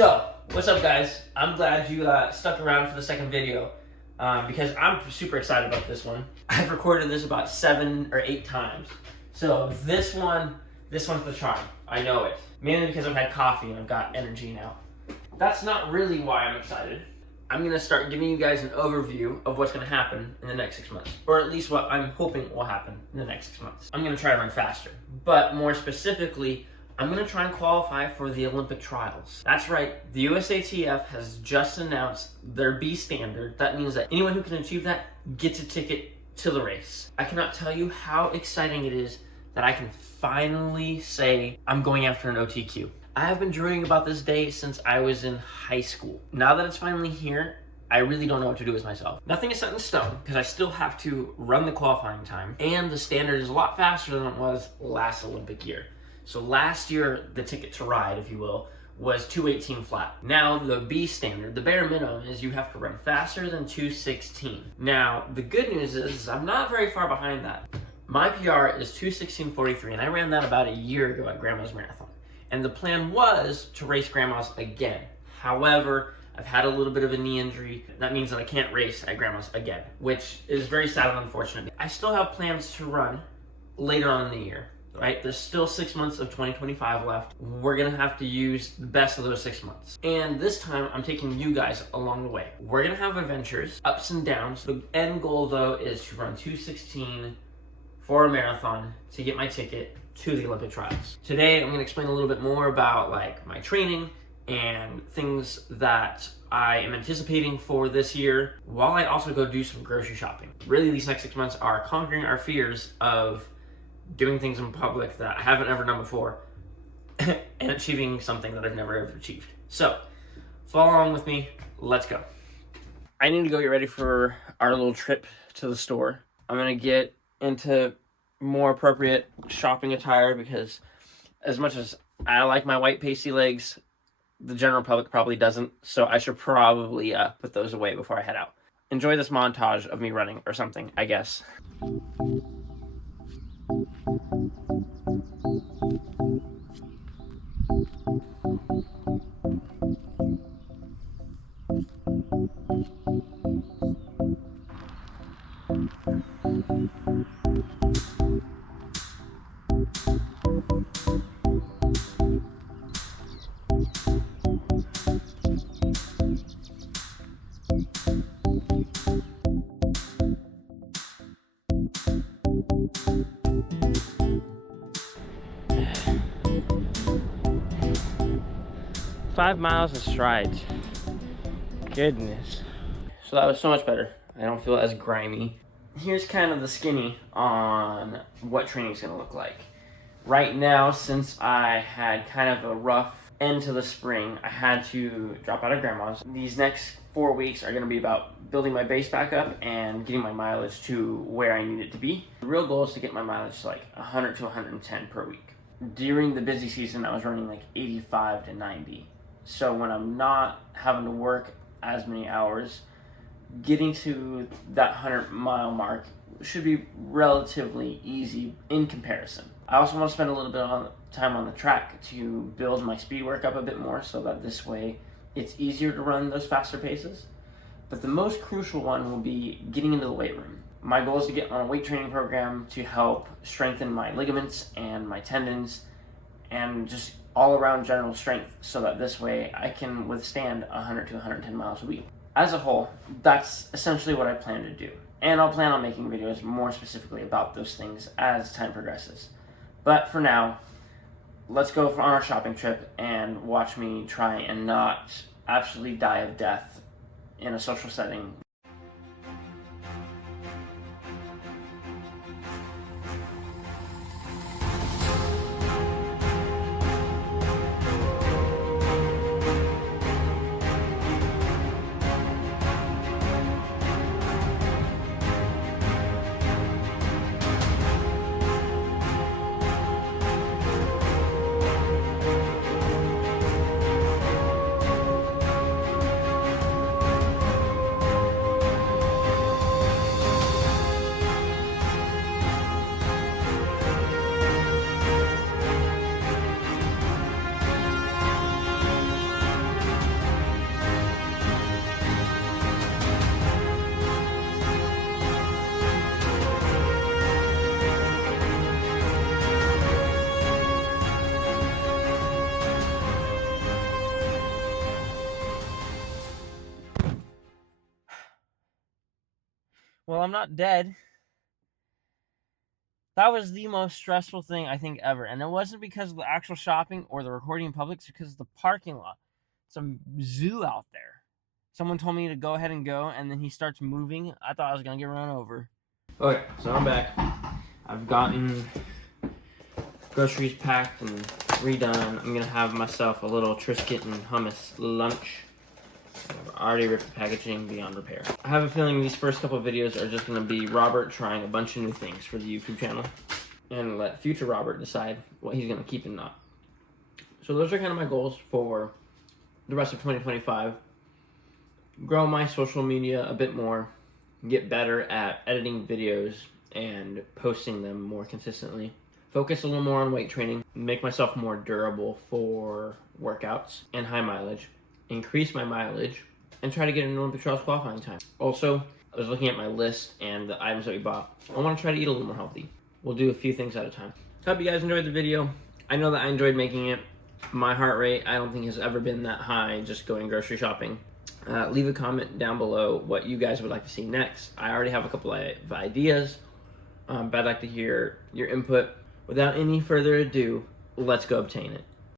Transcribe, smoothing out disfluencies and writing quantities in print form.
So, what's up guys? I'm glad you stuck around for the second video because I'm super excited about this one. I've recorded this about 7 or 8 times. So this one's the charm. I know it. Mainly because I've had coffee and I've got energy now. That's not really why I'm excited. I'm gonna start giving you guys an overview of what's gonna happen in the next 6 months, or at least what I'm hoping will happen in the next 6 months. I'm gonna try to run faster, but more specifically, I'm gonna try and qualify for the Olympic trials. That's right, the USATF has just announced their B standard. That means that anyone who can achieve that gets a ticket to the race. I cannot tell you how exciting it is that I can finally say I'm going after an OTQ. I have been dreaming about this day since I was in high school. Now that it's finally here, I really don't know what to do with myself. Nothing is set in stone because I still have to run the qualifying time, and the standard is a lot faster than it was last Olympic year. So last year, the ticket to ride, if you will, was 2:18 flat. Now the B standard, the bare minimum, is you have to run faster than 2:16. Now the good news is I'm not very far behind that. My PR is 2:16:43, and I ran that about a year ago at Grandma's Marathon. And the plan was to race Grandma's again. However, I've had a little bit of a knee injury. That means that I can't race at Grandma's again, which is very sad and unfortunate. I still have plans to run later on in the year, right? There's still 6 months of 2025 left. We're gonna have to use the best of those 6 months. And this time, I'm taking you guys along the way. We're gonna have adventures, ups and downs. The end goal, though, is to run 2:16 for a marathon to get my ticket to the Olympic trials. Today, I'm going to explain a little bit more about my training and things that I am anticipating for this year, while I also go do some grocery shopping. Really, these next 6 months are conquering our fears of doing things in public that I haven't ever done before and achieving something that I've never ever achieved. So, follow along with me. Let's go. I need to go get ready for our little trip to the store. I'm going to get into more appropriate shopping attire because as much as I like my white pasty legs, the general public probably doesn't, so I should probably put those away before I head out. Enjoy this montage of me running or something, I guess. Five miles of strides. Goodness. So that was so much better. I don't feel as grimy. Here's kind of the skinny on what training is going to look like. Right now, since I had kind of a rough end to the spring, I had to drop out of Grandma's. These next 4 weeks are going to be about building my base back up and getting my mileage to where I need it to be. The real goal is to get my mileage to 100 to 110 per week. During the busy season, I was running 85 to 90. So when I'm not having to work as many hours, getting to that 100-mile mark should be relatively easy in comparison. I also want to spend a little bit of time on the track to build my speed work up a bit more so that this way it's easier to run those faster paces. But the most crucial one will be getting into the weight room. My goal is to get on a weight training program to help strengthen my ligaments and my tendons and just all around general strength so that this way I can withstand 100 to 110 miles a week. As a whole, that's essentially what I plan to do. And I'll plan on making videos more specifically about those things as time progresses. But for now, let's go on our shopping trip and watch me try and not absolutely die of death in a social setting. Well, I'm not dead. That was the most stressful thing I think ever. And it wasn't because of the actual shopping or the recording in public, it's because of the parking lot. It's a zoo out there. Someone told me to go ahead and go, and then he starts moving. I thought I was going to get run over. Okay, so I'm back. I've gotten groceries packed and redone. I'm going to have myself a little Triscuit and hummus lunch. I've already ripped the packaging beyond repair. I have a feeling these first couple of videos are just going to be Robert trying a bunch of new things for the YouTube channel, and let future Robert decide what he's going to keep and not. So those are kind of my goals for the rest of 2025. Grow my social media a bit more, get better at editing videos and posting them more consistently. Focus a little more on weight training, make myself more durable for workouts and high mileage. Increase my mileage, and try to get an Olympic trials qualifying time. Also, I was looking at my list and the items that we bought. I want to try to eat a little more healthy. We'll do a few things at a time. Hope you guys enjoyed the video. I know that I enjoyed making it. My heart rate, I don't think has ever been that high just going grocery shopping. Leave a comment down below what you guys would like to see next. I already have a couple of ideas, but I'd like to hear your input. Without any further ado, let's go obtain it.